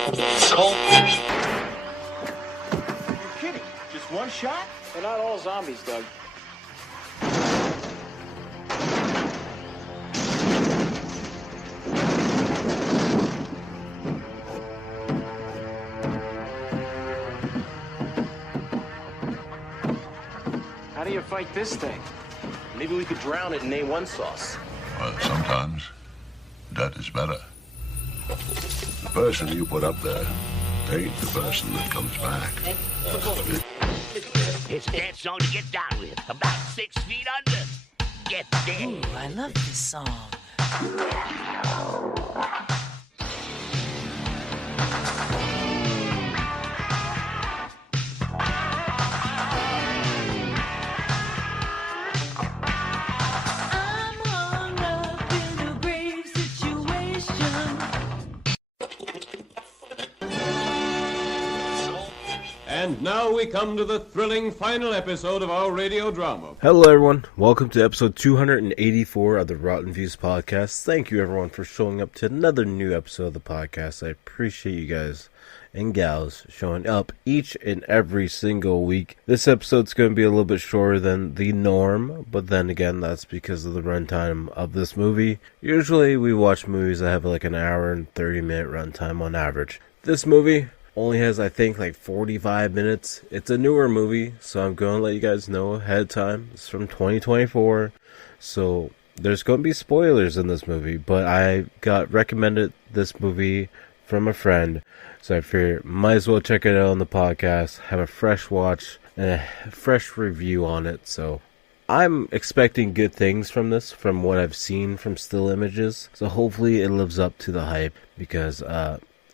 Cole. You're kidding. Just one shot? They're not all zombies, Doug. How do you fight this thing? Maybe we could drown it in A1 sauce. Well, sometimes that is better. The person you put up there ain't the person that comes back. It's a dance song to get down with. About 6 feet under. Get down. Ooh, I love this song. I'm hung up in a grave situation. And now we come to the thrilling final episode of our radio drama. Hello everyone, welcome to episode 284 of the Rotten Views podcast. Thank you everyone for showing up to another new episode of the podcast. I appreciate you guys and gals showing up each and every single week. This episode's going to be a little bit shorter than the norm, but then again, that's because of the runtime of this movie. Usually we watch movies that have like an hour and 30-minute runtime on average. This movie only has, I think, like 45 minutes. It's a newer movie, so I'm going to let you guys know ahead of time. It's from 2024, so there's going to be spoilers in this movie, but I got recommended this movie from a friend, so I figured might as well check it out on the podcast, have a fresh watch and a fresh review on it. So I'm expecting good things from this, from what I've seen from still images, so hopefully it lives up to the hype, because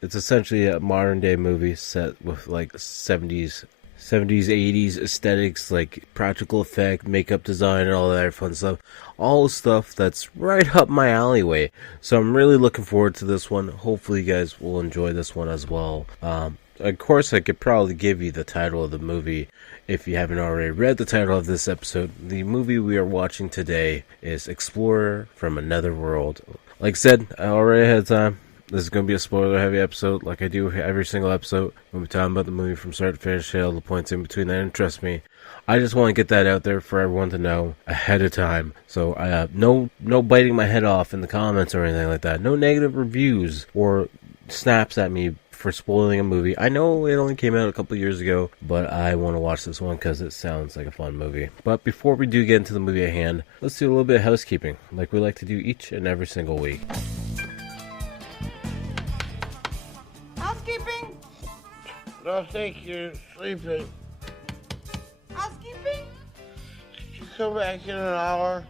it's essentially a modern day movie set with like 70s, 80s aesthetics, like practical effect, makeup design, and all that fun stuff. All stuff that's right up my alleyway. So I'm really looking forward to this one. Hopefully you guys will enjoy this one as well. Of course, I could probably give you the title of the movie if you haven't already read the title of this episode. The movie we are watching today is Explorer from Another World. Like I said, I already had time. This is going to be a spoiler-heavy episode, like I do every single episode. We'll be talking about the movie from start to finish, all the points in between that interest me. I just want to get that out there for everyone to know ahead of time. So, no biting my head off in the comments or anything like that. No negative reviews or snaps at me for spoiling a movie. I know it only came out a couple years ago, but I want to watch this one because it sounds like a fun movie. But before we do get into the movie at hand, let's do a little bit of housekeeping, like we like to do each and every single week. Housekeeping? Don't think you're sleeping. Housekeeping? Could you come back in an hour?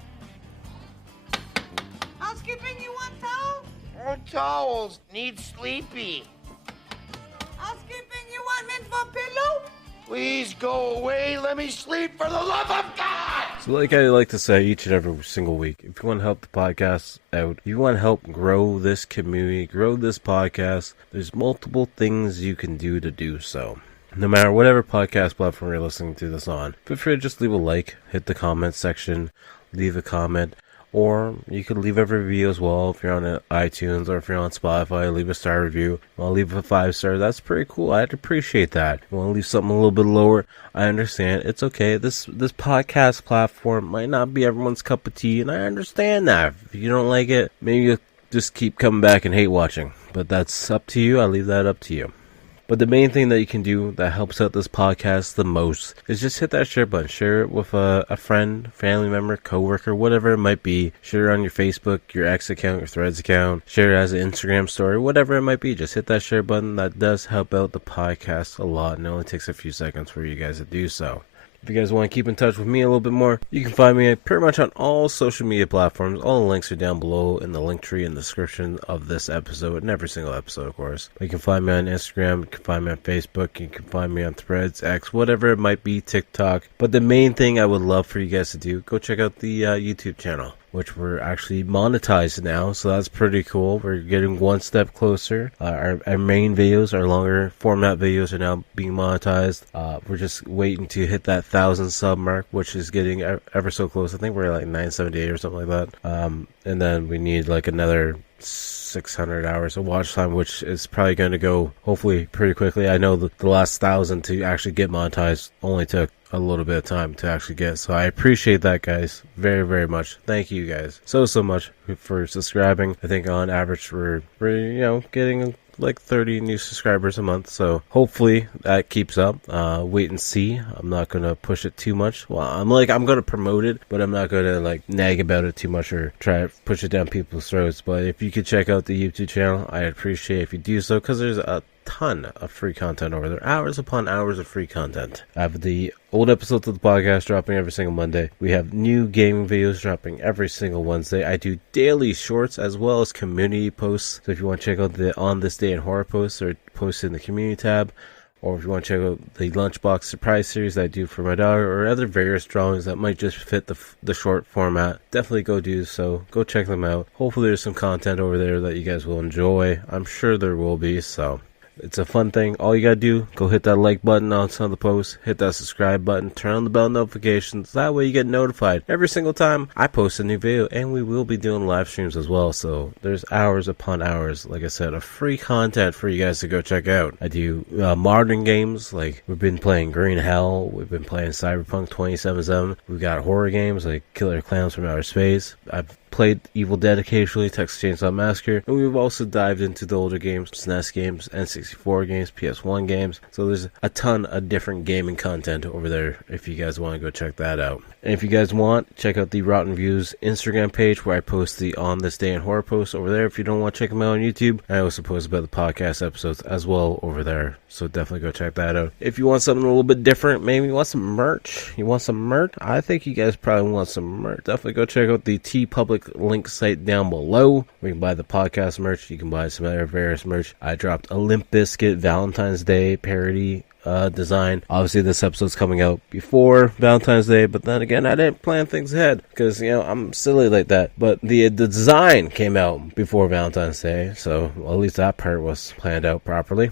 Housekeeping, you want towel? More towels. Need sleepy. Housekeeping, you want mint for pillow? Please go away. Let me sleep for the love of God. So like I like to say each and every single week, if you want to help the podcast out, if you want to help grow this community, grow this podcast, there's multiple things you can do to do so. No matter whatever podcast platform you're listening to this on, feel free to just leave a like, hit the comment section, leave a comment, or you could leave a review as well if you're on iTunes or if you're on Spotify. Leave a star review. I'll leave a 5-star. That's pretty cool. I'd appreciate that. You want to leave something a little bit lower? I understand. It's okay. This podcast platform might not be everyone's cup of tea, and I understand that. If you don't like it, maybe you'll just keep coming back and hate watching. But that's up to you. I leave that up to you. But the main thing that you can do that helps out this podcast the most is just hit that share button. Share it with a friend, family member, coworker, whatever it might be. Share it on your Facebook, your X account, your Threads account. Share it as an Instagram story, whatever it might be. Just hit that share button. That does help out the podcast a lot, and it only takes a few seconds for you guys to do so. If you guys want to keep in touch with me a little bit more, you can find me pretty much on all social media platforms. All the links are down below in the link tree in the description of this episode, and every single episode, of course. You can find me on Instagram, you can find me on Facebook, you can find me on Threads, X, whatever it might be, TikTok. But the main thing I would love for you guys to do, go check out the YouTube channel, which we're actually monetized now, so that's pretty cool. We're getting one step closer. Our main videos, our longer format videos, are now being monetized. We're just waiting to hit that 1,000 sub mark, which is getting ever so close. I think we're like 978 or something like that. And then we need like another 600 hours of watch time, which is probably going to go hopefully pretty quickly. I know that the last 1,000 to actually get monetized only took a little bit of time to actually get, so I appreciate that, guys, very, very much. Thank you guys so much for subscribing. I think on average we're getting like 30 new subscribers a month, so hopefully that keeps up. Wait and see. I'm not gonna push it too much. Well, I'm gonna promote it, but I'm not gonna like nag about it too much or try to push it down people's throats. But if you could check out the YouTube channel, I'd appreciate if you do so, because there's a ton of free content over there, hours upon hours of free content. I have the old episodes of the podcast dropping every single Monday. We have new gaming videos dropping every single Wednesday. I do daily shorts as well as community posts, so if you want to check out the On This Day in Horror posts, or post in the community tab, or if you want to check out the Lunchbox surprise series that I do for my daughter, or other various drawings that might just fit the short format, definitely go do so. Go check them out. Hopefully there's some content over there that you guys will enjoy. I'm sure there will be, so it's a fun thing. All you gotta do, go hit that like button on some of the posts, hit that subscribe button, turn on the bell notifications. That way you get notified every single time I post a new video, and we will be doing live streams as well. So there's hours upon hours, like I said, of free content for you guys to go check out. I do modern games, like we've been playing Green Hell, we've been playing Cyberpunk 2077. We've got horror games like Killer Clowns from Outer Space. I've played Evil Dead occasionally, Texas Chainsaw Massacre, and we've also dived into the older games, SNES games, N64 games, PS1 games. So there's a ton of different gaming content over there if you guys want to go check that out. And if you guys want, check out the Rotten Views Instagram page where I post the On This Day in Horror posts over there. If you don't want to check them out on YouTube, I also post about the podcast episodes as well over there. So definitely go check that out. If you want something a little bit different, maybe you want some merch. You want some merch? I think you guys probably want some merch. Definitely go check out the TeePublic link site down below where you can buy the podcast merch. You can buy some other various merch. I dropped a Limp Bizkit Valentine's Day parody design. Obviously this episode's coming out before Valentine's Day, but then again, I didn't plan things ahead because I'm silly like that. But the design came out before Valentine's Day, so at least that part was planned out properly.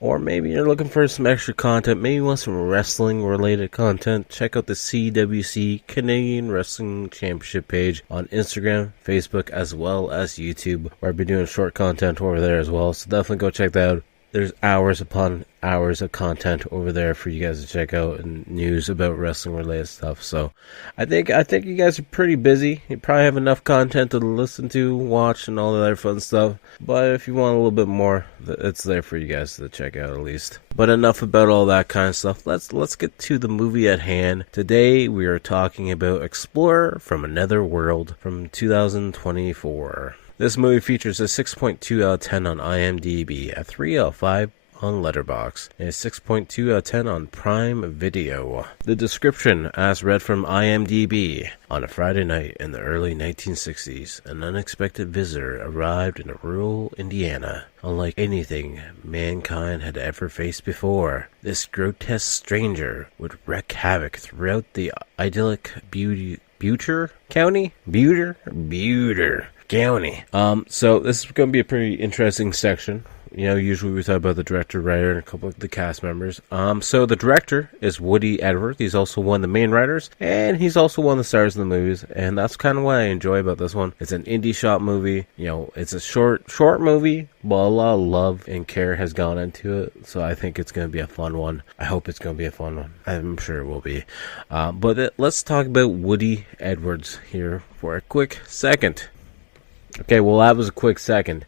Or maybe you're looking for some extra content. Maybe you want some wrestling related content. Check out the CWC Canadian Wrestling Championship page on Instagram, Facebook, as well as YouTube, where I've been doing short content over there as well. So definitely go check that out. There's hours upon hours of content over there for you guys to check out, and news about wrestling related stuff. So I think you guys are pretty busy. You probably have enough content to listen to, watch, and all that other fun stuff. But if you want a little bit more, it's there for you guys to check out at least. But enough about all that kind of stuff. Let's get to the movie at hand. Today we are talking about Explorer from Another World from 2024. This movie features a 6.2 out of 10 on IMDb, a 3 out of 5 on Letterboxd, and a 6.2 out of 10 on Prime Video. The description, as read from IMDb: on a Friday night in the early 1960s, an unexpected visitor arrived in rural Indiana. Unlike anything mankind had ever faced before, this grotesque stranger would wreak havoc throughout the idyllic Buter County? Buter County. So this is going to be a pretty interesting section. Usually we talk about the director, writer, and a couple of the cast members. So the director is Woody Edwards. He's also one of the main writers, and he's also one of the stars in the movies. And that's kind of what I enjoy about this one. It's an indie shot movie. It's a short movie, but a lot of love and care has gone into it. So I think it's going to be a fun one. I hope it's going to be a fun one. I'm sure it will be. But let's talk about Woody Edwards here for a quick second. Okay, well, that was a quick second,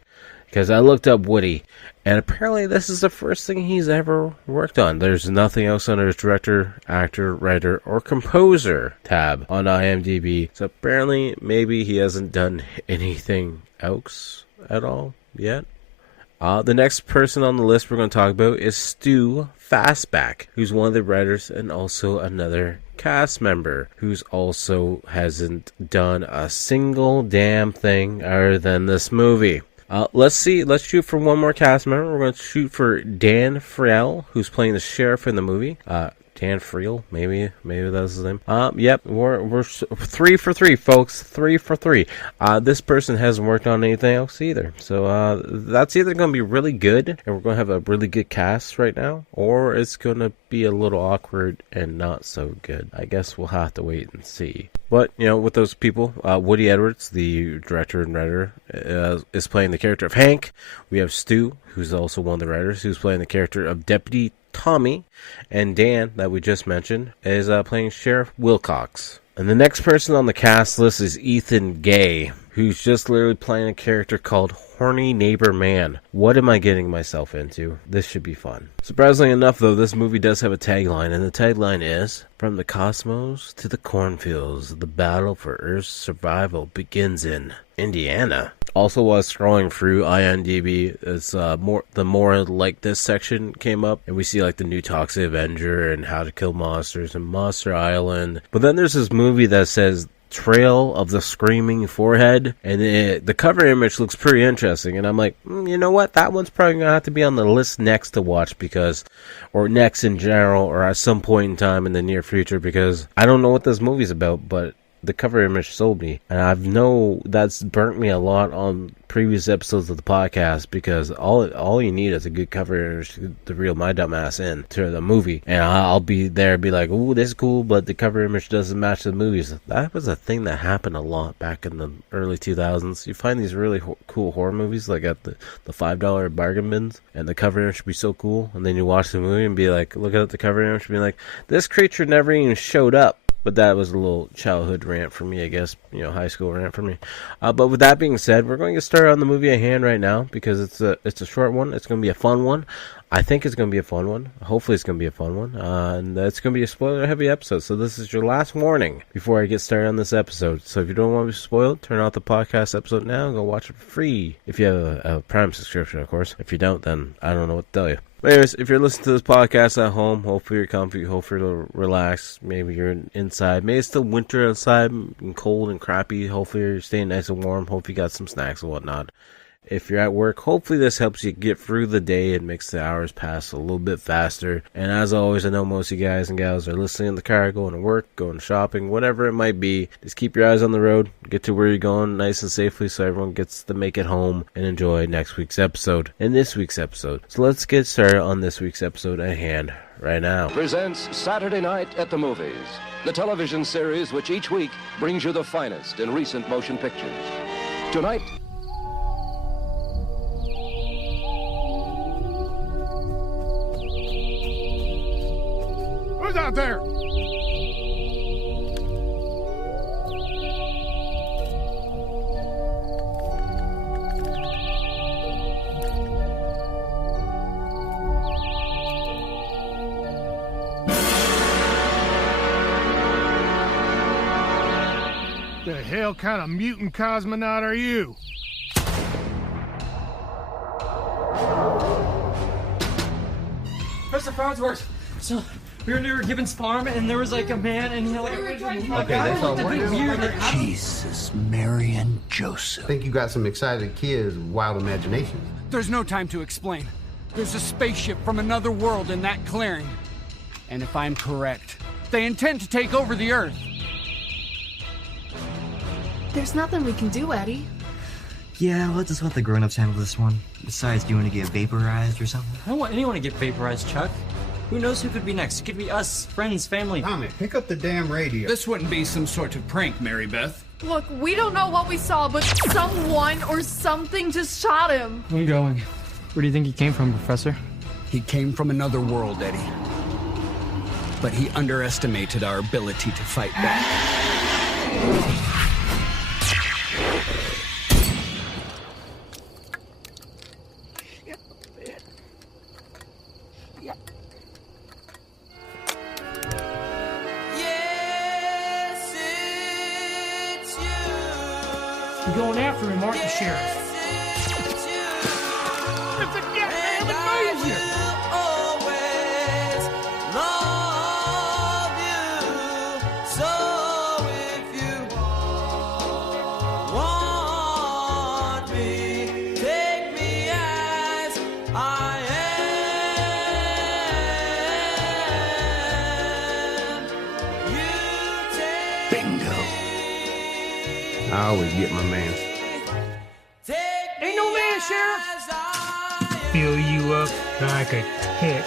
because I looked up Woody, and apparently this is the first thing he's ever worked on. There's nothing else under his director, actor, writer, or composer tab on IMDb. So apparently, maybe he hasn't done anything else at all yet. The next person on the list we're going to talk about is Stu Fastback, who's one of the writers and also another cast member who's also hasn't done a single damn thing other than this movie. Let's shoot for one more cast member. We're going to shoot for Dan Friel, who's playing the sheriff in the movie. Dan Friel, maybe that's his name. Yep, we're 3 for 3, folks. 3 for 3. This person hasn't worked on anything else either. So that's either going to be really good, and we're going to have a really good cast right now, or it's going to be a little awkward and not so good. I guess we'll have to wait and see. But, with those people, Woody Edwards, the director and writer, is playing the character of Hank. We have Stu, who's also one of the writers, who's playing the character of Deputy Tommy. And Dan, that we just mentioned, is playing Sheriff Wilcox. And the next person on the cast list is Ethan Gay, who's just literally playing a character called Horny Neighbor Man. What am I getting myself into? This should be fun. Surprisingly enough, though, this movie does have a tagline, and the tagline is, "From the cosmos to the cornfields, the battle for Earth's survival begins in Indiana." Also, while scrolling through IMDb, it's the more like this section came up, and we see like the new Toxic Avenger and How to Kill Monsters and Monster Island. But then there's this movie that says Trail of the Screaming Forehead, and the cover image looks pretty interesting, and I'm like, you know what, that one's probably gonna have to be on the list next to watch, or next in general, or at some point in time in the near future, because I don't know what this movie's about, but the cover image sold me, and I know that's burnt me a lot on previous episodes of the podcast, because all you need is a good cover image to reel my dumb ass in to the movie, and I'll be there, be like, ooh, this is cool, but the cover image doesn't match the movies. That was a thing that happened a lot back in the early 2000s. You find these really cool horror movies, like at the $5 bargain bins, and the cover image would be so cool, and then you watch the movie and be like, look at the cover image and be like, this creature never even showed up. But that was a little childhood rant for me, I guess, high school rant for me. But with that being said, we're going to get started on the movie at hand right now, because it's a short one. It's going to be a fun one. I think it's going to be a fun one. Hopefully it's going to be a fun one. And it's going to be a spoiler-heavy episode. So this is your last warning before I get started on this episode. So if you don't want to be spoiled, turn off the podcast episode now and go watch it for free. If you have a Prime subscription, of course. If you don't, then I don't know what to tell you. But anyways, if you're listening to this podcast at home, hopefully you're comfy, hopefully you're relaxed. Maybe you're inside. Maybe it's still winter outside and cold and crappy. Hopefully you're staying nice and warm. Hopefully you got some snacks and whatnot. If you're at work, hopefully this helps you get through the day and makes the hours pass a little bit faster. And as always, I know most of you guys and gals are listening in the car, going to work, going shopping, whatever it might be. Just keep your eyes on the road, get to where you're going nice and safely so everyone gets to make it home and enjoy next week's episode and this week's episode. So let's get started on this week's episode at hand right now. Presents Saturday Night at the Movies, the television series which each week brings you the finest in recent motion pictures. Tonight, Who's out there? The hell kind of mutant cosmonaut are you? Professor Farnsworth, so we were near Gibbons Farm, and there was like a man, and he had like that's all weird. Jesus, Mary, and Joseph. I think you got some excited kids with wild imaginations. There's no time to explain. There's a spaceship from another world in that clearing. And if I'm correct, they intend to take over the Earth. There's nothing we can do, Eddie. Yeah, let's just let the grown-ups handle this one. Besides, do you want to get vaporized or something? I don't want anyone to get vaporized, Chuck. Who knows who could be next? It could be us, friends, family. Tommy, pick up the damn radio. This wouldn't be some sort of prank, Mary Beth. Look, we don't know what we saw, but someone or something just shot him. I'm going. Where do you think he came from, Professor? He came from another world, Eddie. But he underestimated our ability to fight back. You're going after him, aren't you, Sheriff? It's a goddamn invasion! I always get my man. Ain't no man, Sheriff! Fill you up like a tick.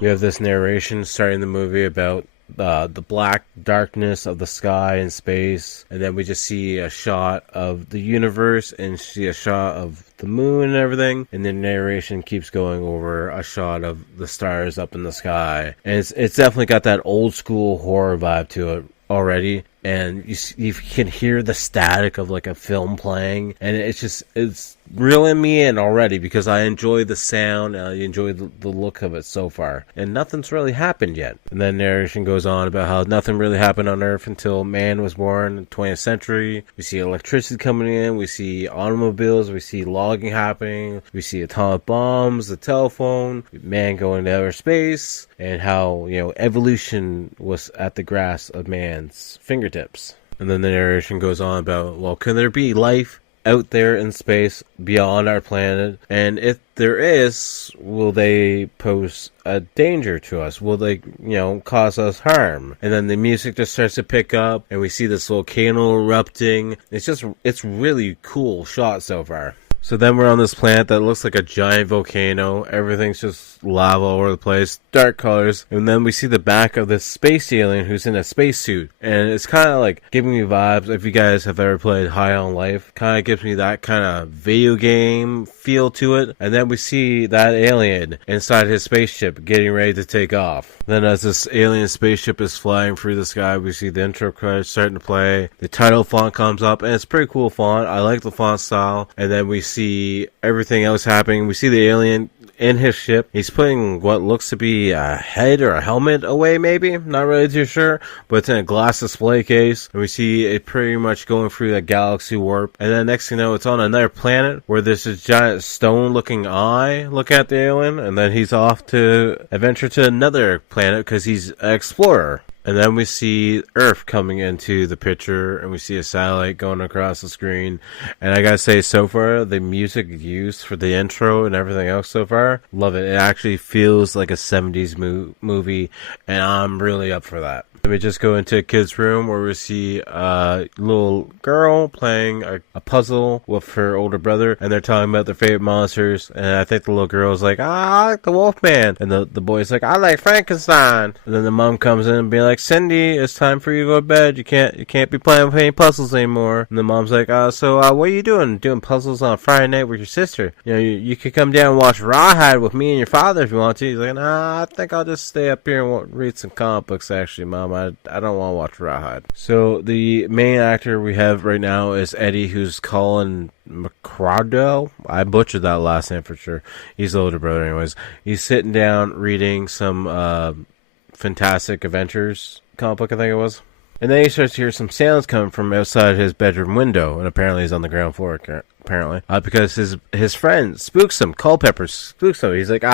We have this narration starting the movie about the black darkness of the sky and space, and then we just see a shot of the universe and see a shot of the moon and everything, and the narration keeps going over a shot of the stars up in the sky, and it's definitely got that old school horror vibe to it already, and you can hear the static of like a film playing, and it's reeling me in already because I enjoy the sound and I enjoy the look of it so far, and nothing's really happened yet. And then narration goes on about how nothing really happened on Earth until man was born in the 20th century. We see electricity coming in, we see automobiles, we see logging happening, we see atomic bombs, the telephone, man going to outer space, and how, you know, evolution was at the grasp of man's fingertips. And then the narration goes on about, well, can there be life out there in space beyond our planet? And if there is, will they pose a danger to us? Will they, you know, cause us harm? And then the music just starts to pick up, and we see this volcano erupting. It's really cool shot so far. So then we're on this planet that looks like a giant volcano. Everything's just lava all over the place, dark colors. And then we see the back of this space alien who's in a spacesuit. And it's kind of like giving me vibes, if you guys have ever played High on Life, kind of gives me that kind of video game feel to it. And then we see that alien inside his spaceship getting ready to take off. Then as this alien spaceship is flying through the sky, we see the intro credits starting to play. The title font comes up, and it's a pretty cool font. I like the font style. And then we see everything else happening. We see the alien in his ship. He's putting what looks to be a head or a helmet away, maybe. Not really too sure, but it's in a glass display case. And we see it pretty much going through that galaxy warp. And then next thing you know, it's on another planet where there's this giant stone-looking eye looking at the alien. And then he's off to adventure to another planet because he's an explorer. And then we see Earth coming into the picture, and we see a satellite going across the screen. And I gotta say, so far, the music used for the intro and everything else so far, love it. It actually feels like a 70s movie, and I'm really up for that. Let me just go into a kid's room where we see a little girl playing a puzzle with her older brother, and they're talking about their favorite monsters. And I think the little girl's like, I like the Wolfman. And the boy's like, I like Frankenstein. And then the mom comes in and be like, Cindy, it's time for you to go to bed. You can't be playing with any puzzles anymore. And the mom's like, so what are you doing? Doing puzzles on a Friday night with your sister? You know, you could come down and watch Rawhide with me and your father if you want to. He's like, nah, I think I'll just stay up here and read some comic books, actually, Mom. I don't want to watch Rawhide. So the main actor we have right now is Eddie, who's Colin McCradle. I butchered that last name for sure. He's the older brother anyways. He's sitting down reading some Fantastic Adventures comic book, I think it was. And then he starts to hear some sounds coming from outside his bedroom window, and apparently he's on the ground floor, apparently. Because his friend spooks him. Culpepper spooks him. He's like,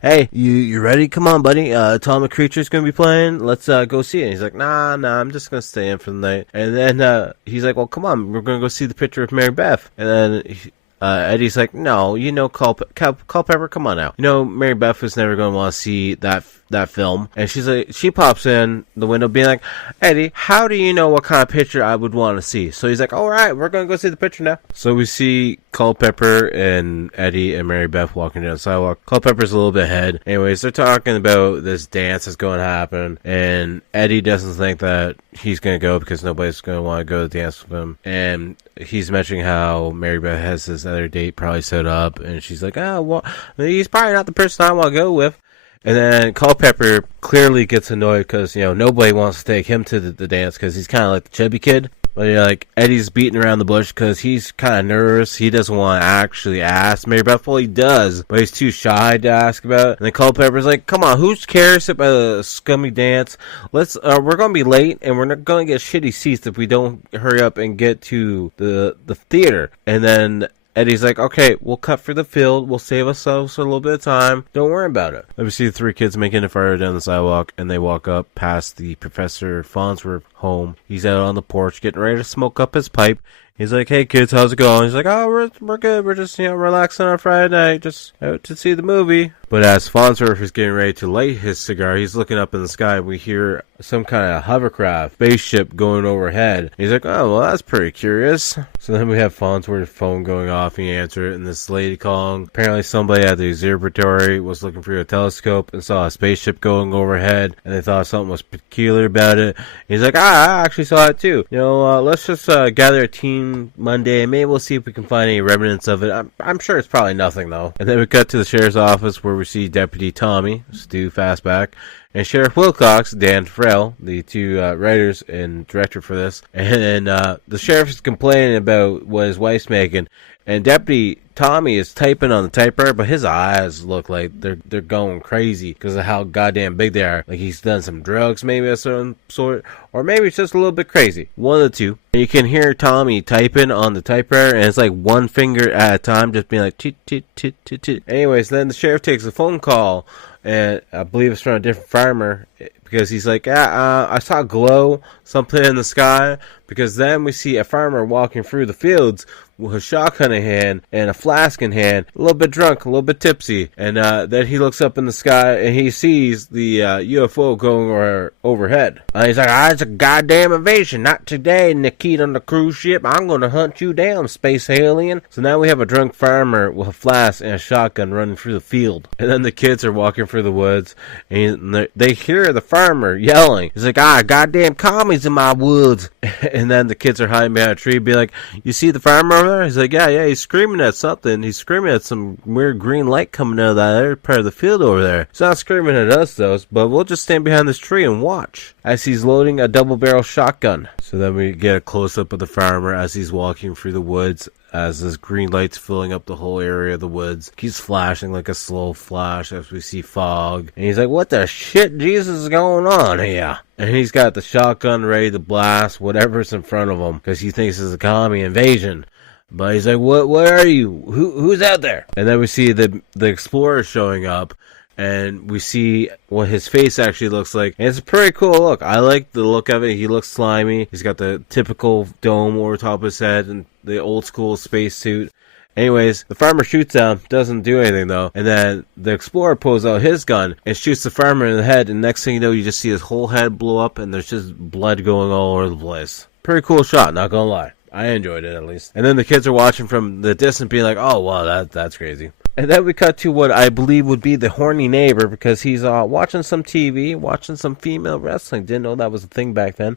hey, you ready? Come on, buddy. Atomic Creature's gonna be playing. Let's go see it. And he's like, nah, I'm just gonna stay in for the night. And then he's like, well, come on, we're gonna go see the picture of Mary Beth. And then Eddie's like, no, you know, Culpepper, come on now. You know, Mary Beth was never going to want to see that film. And she's like, she pops in the window being like, Eddie, how do you know what kind of picture I would want to see? So he's like, all right, we're going to go see the picture now. So we see Culpepper and Eddie and Mary Beth walking down the sidewalk. Culpepper's a little bit ahead. Anyways, they're talking about this dance that's going to happen. And Eddie doesn't think that he's going to go because nobody's going to want to go to the dance with him. And he's mentioning how Mary Beth has this other date probably set up. And she's like, oh, well, he's probably not the person I want to go with. And then Culpepper clearly gets annoyed because, you know, nobody wants to take him to the dance because he's kind of like the chubby kid. But, you know, like, Eddie's beating around the bush because he's kind of nervous. He doesn't want to actually ask Mary Beth. Well, he does, but he's too shy to ask about it. And then Culpepper's like, come on, who cares about a scummy dance? We're going to be late, and we're not going to get shitty seats if we don't hurry up and get to the theater. And then Eddie's like, okay, we'll cut for the field. We'll save ourselves a little bit of time. Don't worry about it. Then we see the three kids making a fire down the sidewalk, and they walk up past the Professor Farnsworth home. He's out on the porch getting ready to smoke up his pipe. He's like, hey kids, how's it going? He's like, oh, we're good. We're just, relaxing on Friday night, just out to see the movie. But as Farnsworth is getting ready to light his cigar, he's looking up in the sky. We hear some kind of hovercraft, spaceship going overhead. He's like, oh, well, that's pretty curious. So then we have Farnsworth's phone going off. He answered it, and this lady calling. Apparently somebody at the observatory was looking through a telescope and saw a spaceship going overhead, and they thought something was peculiar about it. He's like, I actually saw it too. Let's just gather a team Monday, and maybe we'll see if we can find any remnants of it. I'm sure it's probably nothing, though. And then we cut to the sheriff's office where we see Deputy Tommy, Stu Fastback, and Sheriff Wilcox, Dan Farrell, the two writers and director for this. And the sheriff is complaining about what his wife's making. And Deputy Tommy is typing on the typewriter, but his eyes look like they're going crazy because of how goddamn big they are. Like he's done some drugs, maybe of some sort, or maybe it's just a little bit crazy. One of the two. And you can hear Tommy typing on the typewriter, and it's like one finger at a time, just being like, cheat, cheat, cheat, cheat, cheat. Anyways, then the sheriff takes a phone call, and I believe it's from a different farmer, because he's like, I saw glow, something in the sky, because then we see a farmer walking through the fields with a shotgun in hand and a flask in hand, a little bit drunk, a little bit tipsy, and then he looks up in the sky and he sees the UFO going overhead. He's like, it's a goddamn invasion, not today, Nikita on the cruise ship. I'm gonna hunt you down, space alien. So now we have a drunk farmer with a flask and a shotgun running through the field, and then the kids are walking through the woods, and they hear the farmer yelling. He's like, goddamn commies in my woods. And then the kids are hiding behind a tree, be like, you see the farmer over there? He's like, yeah, he's screaming at something. He's screaming at some weird green light coming out of that other part of the field over there. He's not screaming at us, though, but we'll just stand behind this tree and watch as he's loading a double-barrel shotgun. So then we get a close-up of the farmer as he's walking through the woods, as this green light's filling up the whole area of the woods. He's flashing like a slow flash as we see fog. And he's like, what the shit, Jesus, is going on here? And he's got the shotgun ready to blast whatever's in front of him, because he thinks it's a commie invasion. But he's like, what are you? Who's out there? And then we see the explorer showing up, and we see what his face actually looks like. And it's a pretty cool look. I like the look of it. He looks slimy. He's got the typical dome over top of his head and the old school space suit. Anyways, the farmer shoots him, doesn't do anything though, and then the explorer pulls out his gun and shoots the farmer in the head, and next thing you know, you just see his whole head blow up, and there's just blood going all over the place. Pretty cool shot, not gonna lie. I enjoyed it, at least. And then the kids are watching from the distance, being like, oh, wow, that's crazy. And then we cut to what I believe would be the horny neighbor, because he's watching some TV, watching some female wrestling. Didn't know that was a thing back then.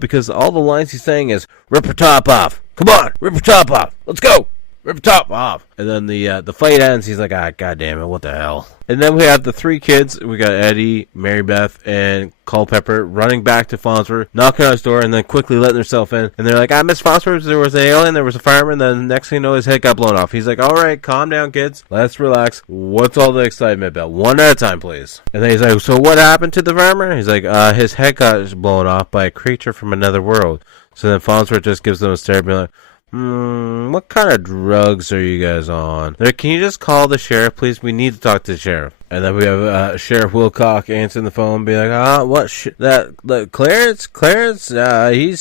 Because all the lines he's saying is, rip her top off. Come on, rip her top off. Let's go. Rip her top off. And then the fight ends. He's like, god damn it, what the hell? And then we have the three kids. We got Eddie, Mary Beth, and Culpepper running back to Farnsworth, knocking on his door, and then quickly letting herself in. And they're like, Miss Farnsworth, there was an alien, there was a fireman, and then the next thing you know, his head got blown off. He's like, alright, calm down, kids. Let's relax. What's all the excitement about? One at a time, please. And then he's like, so what happened to the farmer? He's like, his head got blown off by a creature from another world. So then Farnsworth just gives them a stare, being like, what kind of drugs are you guys on? Can you just call the sheriff, please? We need to talk to the sheriff. And then we have Sheriff Wilcox answering the phone, be like, Clarence,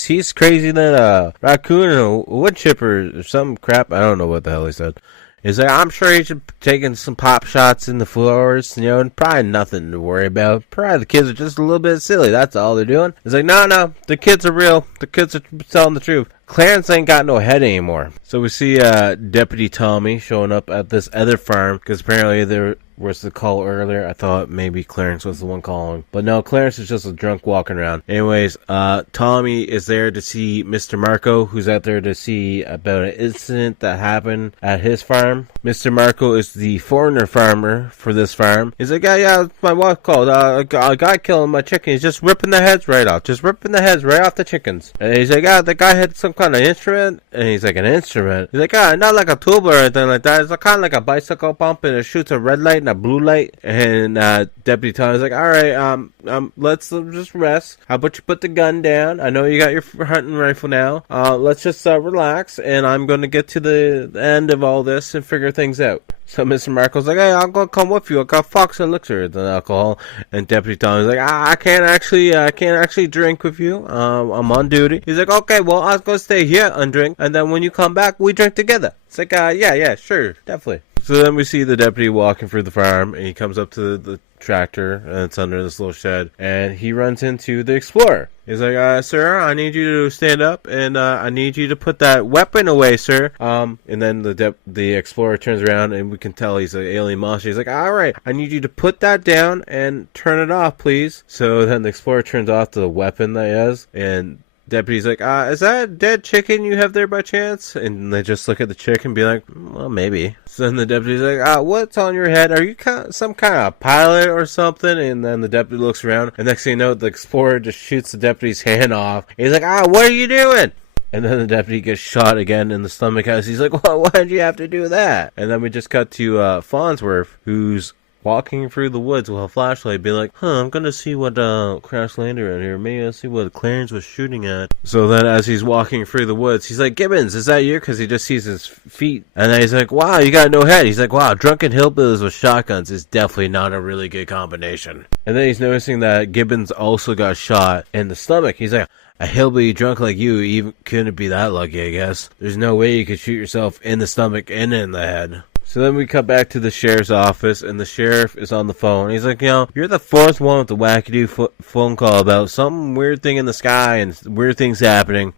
he's crazy than a raccoon and a wood chipper or some crap. I don't know what the hell he said. He's like, I'm sure he's taking some pop shots in the floors, and probably nothing to worry about. Probably the kids are just a little bit silly, that's all they're doing. He's like, no, the kids are real. The kids are telling the truth. Clarence ain't got no head anymore. So we see Deputy Tommy showing up at this other farm, because apparently there was the call earlier. I thought maybe Clarence was the one calling, but no, Clarence is just a drunk walking around. Anyways, Tommy is there to see Mr. Marco, who's out there to see about an incident that happened at his farm. Mr. Marco is the foreigner farmer for this farm. He's like, yeah, my wife called. A guy killing my chicken. He's just ripping the heads right off. Just ripping the heads right off the chickens. And he's like, the guy had some kind of instrument. And he's like, an instrument? He's like, not like a tuba or anything like that. It's kind of like a bicycle pump, and it shoots a red light and a blue light. And Deputy Tommy's like, alright, let's just rest. How about you put the gun down? I know you got your hunting rifle now. Let's just relax, and I'm going to get to the end of all this and figure things out. So Mr. Marco's like, hey, I'm gonna come with you. I got Fox Elixir and alcohol. And Deputy Tommy's like, I can't actually drink with you. I'm on duty. He's like, okay, well, I was gonna stay here and drink, and then when you come back, we drink together. It's like, yeah, sure, definitely. So then we see the deputy walking through the farm, and he comes up to the tractor, and it's under this little shed, and he runs into the explorer. He's like, sir, I need you to stand up, and I need you to put that weapon away, sir. And then the explorer turns around, and we can tell he's an alien monster. He's like, all right, I need you to put that down and turn it off, please. So then the explorer turns off the weapon that he has, and Deputy's like, is that a dead chicken you have there by chance? And they just look at the chicken and be like, well, maybe. So then the deputy's like, what's on your head? Are you some kind of pilot or something? And then the deputy looks around, and next thing you know, the explorer just shoots the deputy's hand off. He's like, what are you doing? And then the deputy gets shot again in the stomach as he's like, well, why'd you have to do that? And then we just cut to Farnsworth, who's walking through the woods with a flashlight, being like, I'm gonna see what crash landed around here. Maybe I'll see what Clarence was shooting at. So then as he's walking through the woods, he's like, Gibbons, is that you? Because he just sees his feet. And then he's like, wow, you got no head. He's like, wow, drunken hillbillies with shotguns is definitely not a really good combination. And then he's noticing that Gibbons also got shot in the stomach. He's like, a hillbilly drunk like you even couldn't be that lucky, I guess. There's no way you could shoot yourself in the stomach and in the head. So then we cut back to the sheriff's office, and the sheriff is on the phone. He's like, you're the fourth one with the wackadoo phone call about some weird thing in the sky and weird things happening.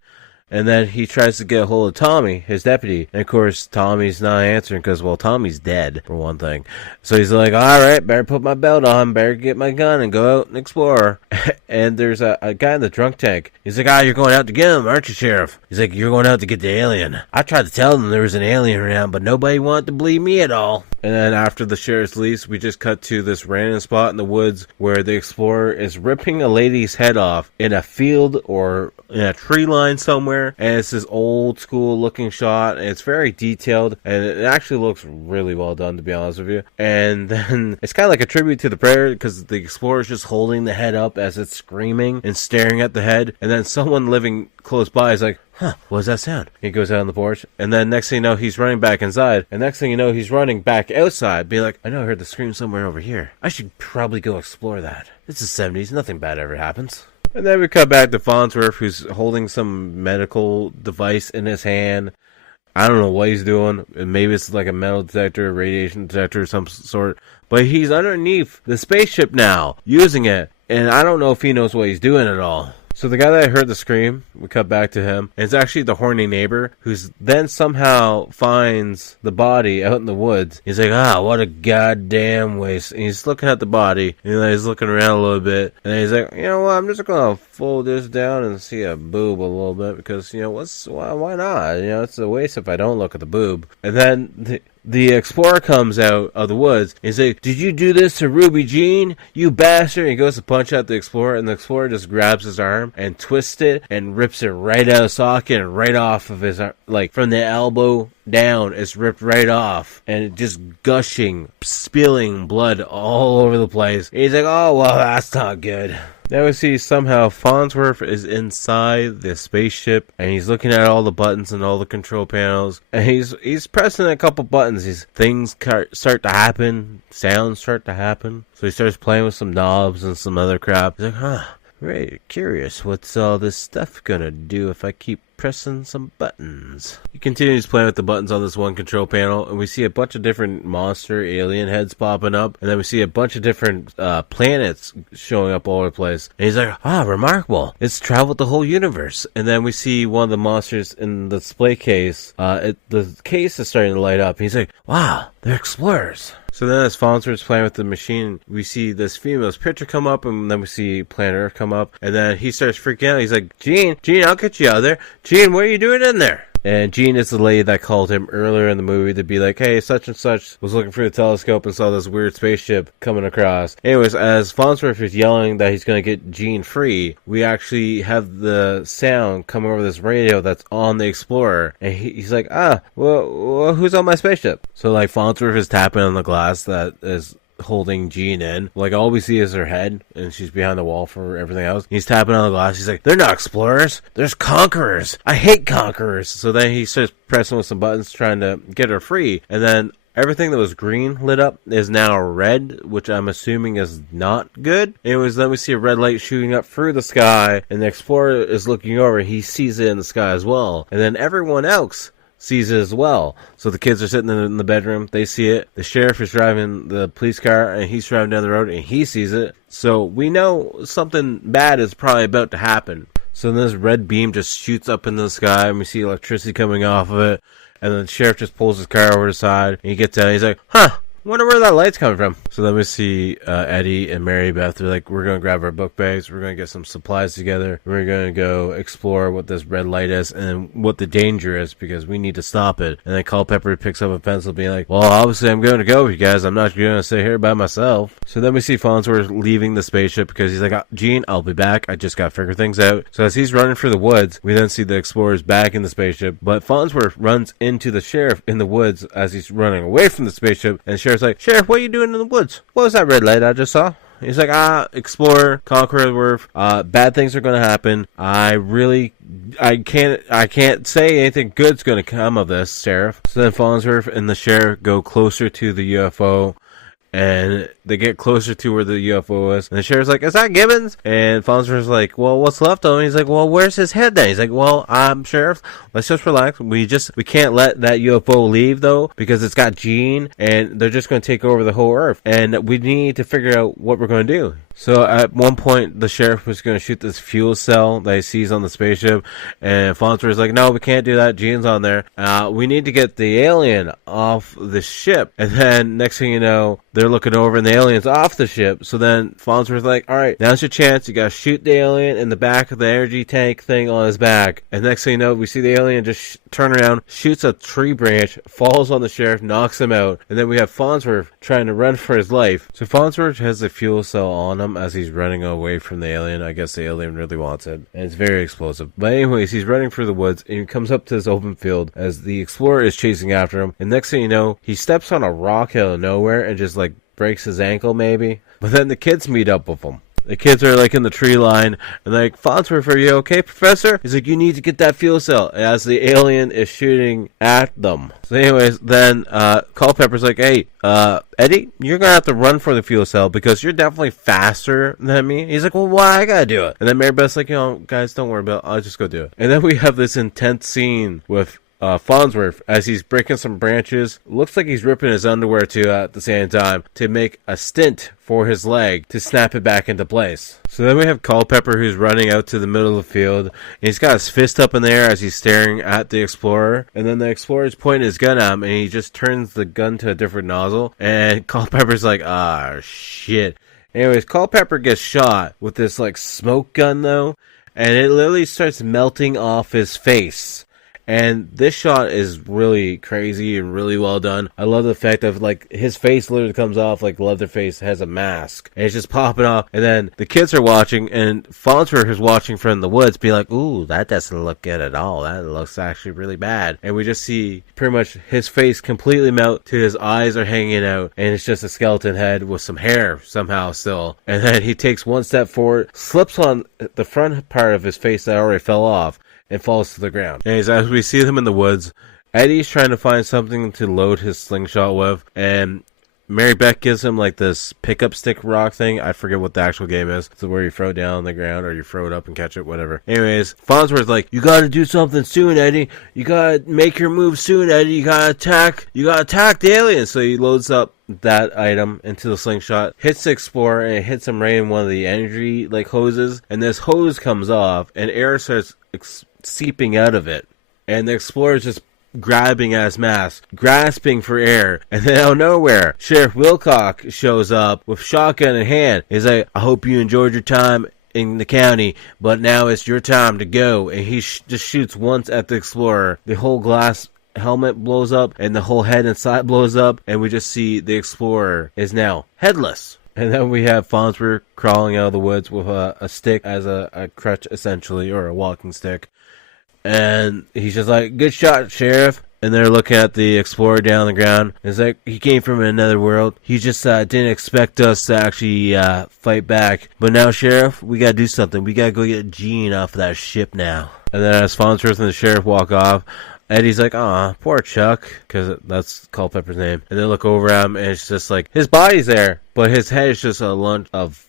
And then he tries to get a hold of Tommy, his deputy. And of course, Tommy's not answering because, well, Tommy's dead, for one thing. So he's like, all right, better put my belt on, better get my gun and go out and explore. And there's a guy in the drunk tank. He's like, you're going out to get him, aren't you, Sheriff? He's like, you're going out to get the alien. I tried to tell them there was an alien around, but nobody wanted to believe me at all. And then after the sheriff's leaves, we just cut to this random spot in the woods where the explorer is ripping a lady's head off in a field or in a tree line somewhere. And it's this old school looking shot, and it's very detailed, and it actually looks really well done, to be honest with you. And then it's kind of like a tribute to the Predator, because the explorer is just holding the head up as it's screaming and staring at the head, and then someone living close by is like, what does that sound? He goes out on the porch, and then next thing you know, he's running back inside, and next thing you know, he's running back outside, being like, I know I heard the scream somewhere over here. I should probably go explore that. It's the 70s, nothing bad ever happens. And then we cut back to Farnsworth, who's holding some medical device in his hand. I don't know what he's doing. Maybe it's like a metal detector, radiation detector of some sort. But he's underneath the spaceship now, using it. And I don't know if he knows what he's doing at all. So the guy that heard the scream, we cut back to him, and it's actually the horny neighbor, who's then somehow finds the body out in the woods. He's like, what a goddamn waste. And he's looking at the body, and then he's looking around a little bit, and then he's like, you know what, I'm just gonna fold this down and see a boob a little bit, because, why not? It's a waste if I don't look at the boob. And then the explorer comes out of the woods. He's like, did you do this to Ruby Jean, you bastard? And he goes to punch out the explorer, and the explorer just grabs his arm and twists it and rips it right out of socket and right off of his arm. Like, from the elbow down, it's ripped right off, and it just gushing, spilling blood all over the place. And he's like, oh, well, that's not good. Now we see somehow Farnsworth is inside the spaceship, and he's looking at all the buttons and all the control panels, and he's pressing a couple buttons. Things start to happen, sounds start to happen. So he starts playing with some knobs and some other crap. He's like, very curious. What's all this stuff gonna do if I keep pressing some buttons? He continues playing with the buttons on this one control panel, and we see a bunch of different monster alien heads popping up, and then we see a bunch of different planets showing up all over the place. And he's like, remarkable. It's traveled the whole universe. And then we see one of the monsters in the display case. The case is starting to light up. He's like, wow, they're explorers. So then as Farnsworth's playing with the machine, we see this female's picture come up, and then we see Planet Earth come up, and then he starts freaking out. He's like, Gene, I'll get you out of there. Gene, what are you doing in there? And Jean is the lady that called him earlier in the movie to be like, hey, such and such was looking through the telescope and saw this weird spaceship coming across. Anyways, as Farnsworth is yelling that he's going to get Jean free, we actually have the sound coming over this radio that's on the Explorer. And he's like, well, who's on my spaceship? So, like, Farnsworth is tapping on the glass that is holding Jean in. Like, all we see is her head, and she's behind the wall for everything else. He's tapping on the glass. He's like, they're not explorers. There's conquerors. I hate conquerors. So then he starts pressing with some buttons trying to get her free. And then everything that was green lit up is now red, which I'm assuming is not good. Anyways, then we see a red light shooting up through the sky, and the explorer is looking over. He sees it in the sky as well. And then everyone else sees it as well. So the kids are sitting in the bedroom, they see it. The sheriff is driving the police car, and he's driving down the road, and he sees it. So we know something bad is probably about to happen. So then this red beam just shoots up into the sky, and we see electricity coming off of it. And then the sheriff just pulls his car over the side, and he gets out, and he's like, huh, wonder where that light's coming from. So then we see Eddie and Mary Beth. They're like, we're going to grab our book bags. We're going to get some supplies together. We're going to go explore what this red light is and what the danger is, because we need to stop it. And then Culpepper picks up a pencil being like, well, obviously I'm going to go with you guys. I'm not going to sit here by myself. So then we see Farnsworth leaving the spaceship because he's like, Gene, I'll be back. I just got to figure things out. So as he's running for the woods, we then see the explorers back in the spaceship. But Farnsworth runs into the sheriff in the woods as he's running away from the spaceship. And the sheriff's like, Sheriff, what are you doing in the woods? What was that red light I just saw? He's like, explorer, conquer the earth. Bad things are going to happen. I can't say anything good's going to come of this, Sheriff. So then Farnsworth and the sheriff go closer to the UFO. And they get closer to where the UFO is. And the sheriff's like, is that Gibbons? And Farnsworth's like, well, what's left of him? He's like, well, where's his head then? He's like, well, Sheriff, let's just relax. We can't let that UFO leave, though, because it's got Gene, and they're just going to take over the whole Earth. And we need to figure out what we're going to do. So at one point, the sheriff was going to shoot this fuel cell that he sees on the spaceship. And Farnsworth's like, no, we can't do that. Gene's on there. We need to get the alien off the ship. And then next thing you know, they're looking over and the alien's off the ship. So then Farnsworth's like, all right, now's your chance. You got to shoot the alien in the back of the energy tank thing on his back. And next thing you know, we see the alien just turn around, shoots a tree branch, falls on the sheriff, knocks him out. And then we have Farnsworth trying to run for his life. So Farnsworth has the fuel cell on him as he's running away from the alien. I guess the alien really wants it. And it's very explosive. But anyways, he's running through the woods and he comes up to this open field as the explorer is chasing after him. And next thing you know, he steps on a rock out of nowhere and just like breaks his ankle maybe. But then the kids meet up with him. The kids are like in the tree line and like, Farnsworth, are you okay, Professor? He's like, you need to get that fuel cell as the alien is shooting at them. So anyways, then Culpepper's like, hey, Eddie, you're gonna have to run for the fuel cell because you're definitely faster than me. He's like, well, why I gotta do it? And then Mary Beth's like, guys, don't worry about it. I'll just go do it. And then we have this intense scene with Farnsworth as he's breaking some branches. Looks like he's ripping his underwear too at the same time to make a stint for his leg to snap it back into place. So then we have Culpepper who's running out to the middle of the field. And he's got his fist up in the air as he's staring at the explorer. And then the explorer's pointing his gun at him and he just turns the gun to a different nozzle. And Culpepper's like, shit. Anyways, Culpepper gets shot with this like smoke gun though. And it literally starts melting off his face. And this shot is really crazy and really well done. I love the fact of like his face literally comes off like Leatherface has a mask. And it's just popping off. And then the kids are watching and Farnsworth is watching from the woods being like, ooh, that doesn't look good at all. That looks actually really bad. And we just see pretty much his face completely melt to his eyes are hanging out. And it's just a skeleton head with some hair somehow still. And then he takes one step forward, slips on the front part of his face that already fell off. And falls to the ground. And as we see them in the woods, Eddie's trying to find something to load his slingshot with, and Mary Beth gives him like this pickup stick rock thing. I forget what the actual game is. It's where you throw it down on the ground or you throw it up and catch it, whatever. Anyways, Farnsworth's like, you gotta do something soon, Eddie. You gotta make your move soon, Eddie. You gotta attack the alien. So he loads up that item into the slingshot, hits the explorer, and it hits him right in one of the energy like hoses. And this hose comes off, and air starts seeping out of it. And the explorer's just grabbing at his mask, grasping for air, and then out of nowhere, Sheriff Wilcox shows up with shotgun in hand. He's like, I hope you enjoyed your time in the county, but now it's your time to go. And he just shoots once at the explorer. The whole glass helmet blows up, and the whole head inside blows up, and we just see the explorer is now headless. And then we have Farnsworth crawling out of the woods with a stick as a crutch, essentially, or a walking stick. And he's just like, good shot, Sheriff. And they're looking at the explorer down on the ground. It's like, he came from another world. He just didn't expect us to actually fight back. But now, Sheriff, we gotta do something. We gotta go get Gene off of that ship now. And then as Farnsworth and the Sheriff walk off, Eddie's like, aw, poor Chuck, because that's Culpepper's name. And they look over at him, and it's just like, his body's there, but his head is just a lump of,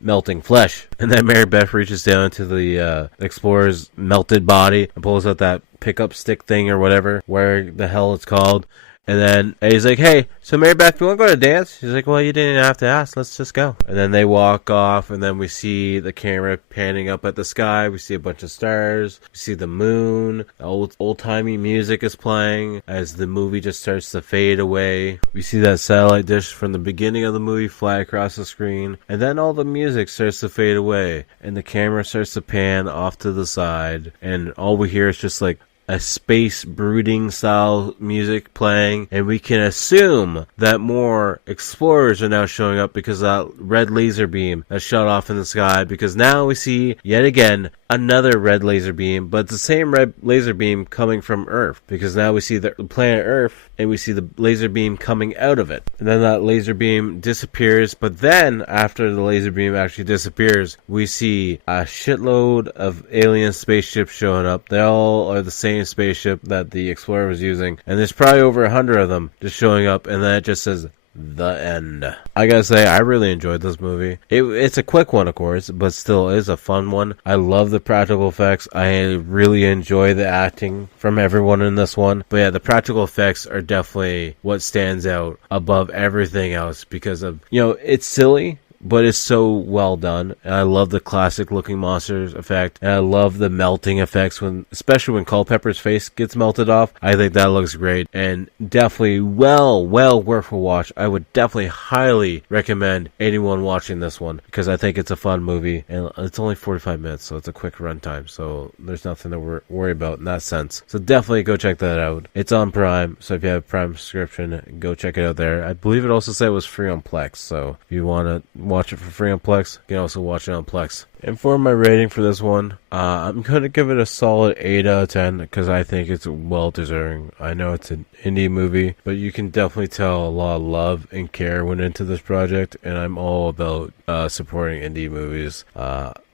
melting flesh. And then Mary Beth reaches down to the explorer's melted body and pulls out that pickup stick thing or whatever, where the hell it's called. And then Eddie's like, hey, so Mary Beth, you want to go to dance? She's like, well, you didn't have to ask. Let's just go. And then they walk off, and then we see the camera panning up at the sky. We see a bunch of stars. We see the moon. Old-timey music is playing as the movie just starts to fade away. We see that satellite dish from the beginning of the movie fly across the screen. And then all the music starts to fade away, and the camera starts to pan off to the side. And all we hear is just like a space brooding style music playing, and we can assume that more explorers are now showing up because of that red laser beam that shot off in the sky, because now we see yet again another red laser beam, but the same red laser beam coming from Earth, because now we see the planet Earth and we see the laser beam coming out of it. And then that laser beam disappears, but then after the laser beam actually disappears, we see a shitload of alien spaceships showing up. They all are the same spaceship that the Explorer was using, and there's probably over 100 of them just showing up, and then it just says the end. I gotta say, I really enjoyed this movie. It's a quick one, of course, but still is a fun one. I love the practical effects. I really enjoy the acting from everyone in this one. But yeah, the practical effects are definitely what stands out above everything else, because of, it's silly, but it's so well done. And I love the classic looking monsters effect, and I love the melting effects, especially when Culpepper's face gets melted off. I think that looks great, and definitely well worth a watch. I would definitely highly recommend anyone watching this one, because I think it's a fun movie, and it's only 45 minutes, so it's a quick runtime, so there's nothing to worry about in that sense. So definitely go check that out. It's on Prime, so if you have a Prime subscription, go check it out there. I believe it also said it was free on Plex, so if you want to watch it for free on Plex, you can also watch it on Plex. And for my rating for this one, I'm going to give it a solid 8 out of 10, because I think it's well deserving. I know it's an indie movie, but you can definitely tell a lot of love and care went into this project, and I'm all about supporting indie movies.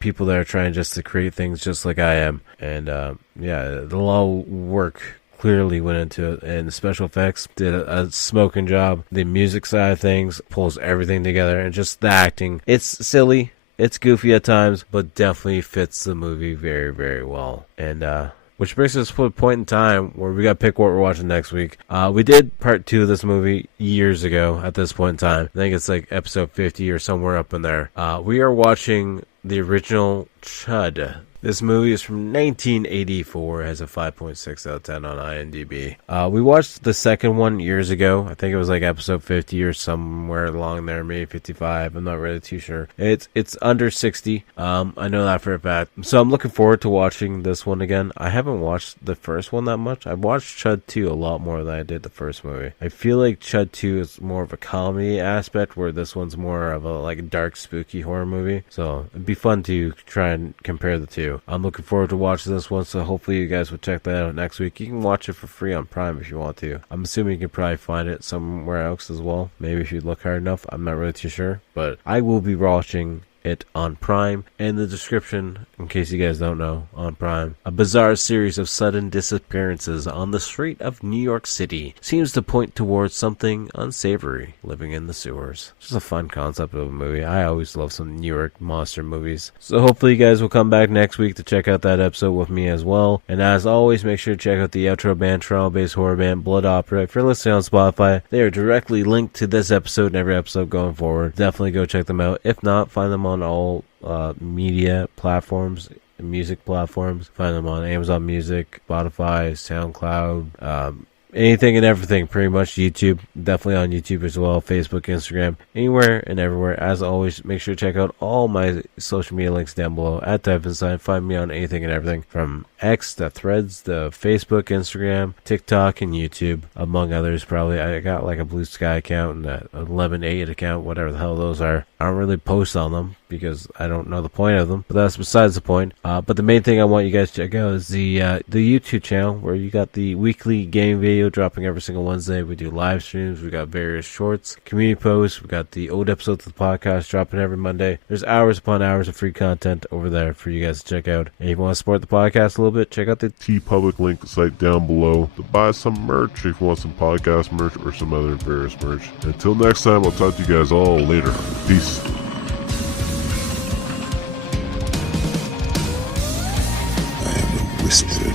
People that are trying just to create things just like I am. And the lot of work clearly went into it, and the special effects did a smoking job. The music side of things pulls everything together, and just the acting. It's silly, it's goofy at times, but definitely fits the movie very, very well. And which brings us to a point in time where we got to pick what we're watching next week. We did part 2 of this movie years ago at this point in time. I think it's like episode 50 or somewhere up in there. We are watching the original Chud. This movie is from 1984. It has a 5.6 out of 10 on IMDb. We watched the second one years ago. I think it was like episode 50 or somewhere along there, maybe 55. I'm not really too sure. It's under 60. I know that for a fact. So I'm looking forward to watching this one again. I haven't watched the first one that much. I've watched Chud 2 a lot more than I did the first movie. I feel like Chud 2 is more of a comedy aspect, where this one's more of a like dark, spooky horror movie. So it'd be fun to try and compare the two. I'm looking forward to watching this one, so hopefully you guys will check that out next week. You can watch it for free on Prime if you want to. I'm assuming you can probably find it somewhere else as well. Maybe if you look hard enough. I'm not really too sure. But I will be watching it on Prime. In the description, in case you guys don't know, on Prime, a bizarre series of sudden disappearances on the street of New York City seems to point towards something unsavory living in the sewers. Just a fun concept of a movie. I always love some New York monster movies. So hopefully you guys will come back next week to check out that episode with me as well. And as always, make sure to check out the outro band, Toronto-based horror band Blood Opera. If you're listening on Spotify, they are directly linked to this episode and every episode going forward. Definitely go check them out. If not, find them on all media platforms, music platforms. Find them on Amazon Music, Spotify, SoundCloud, anything and everything, pretty much. YouTube, definitely on YouTube as well, Facebook, Instagram, anywhere and everywhere. As always, make sure to check out all my social media links down below at Typhonstein. Find me on anything and everything, from X to Threads to Facebook, Instagram, TikTok, and YouTube, among others. Probably I got like a Blue Sky account and a 11/8 account, whatever the hell those are. I don't really post on them because I don't know the point of them, but that's besides the point. But the main thing I want you guys to check out is the YouTube channel, where you got the weekly game video dropping every single Wednesday. We do live streams, we got various shorts, community posts, we got the old episodes of the podcast dropping every Monday. There's hours upon hours of free content over there for you guys to check out. And if you want to support the podcast a little bit, check out the TeePublic link site down below to buy some merch if you want some podcast merch or some other various merch. Until next time, I'll talk to you guys all later. Peace. I am a whisperer